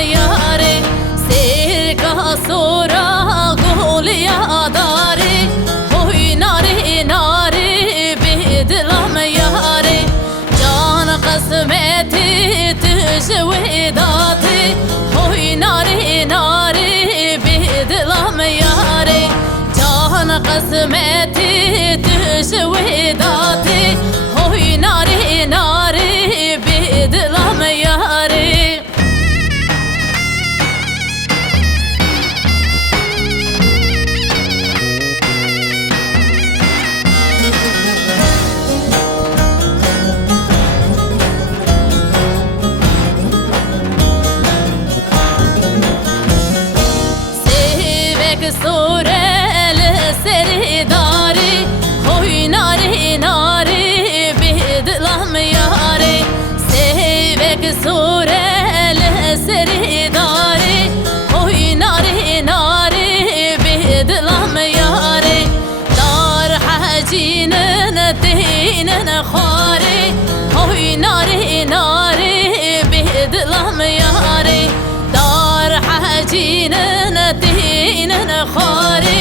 yare Serka sora golya dare Hoy nare nare bedlam yare Can kısmeti tüşvedate Hoy nare nare bedlam yare Can kısmeti tüşvedate Hoy nare nare bedlam yare Sorel seridari Hoy nare nare bedlam yare Sevek sorel seridari Hoy nare nare bedlam yare Dar hacinen tinen khare Hoy nare nare bedlam yare Dar hacinen tinen khare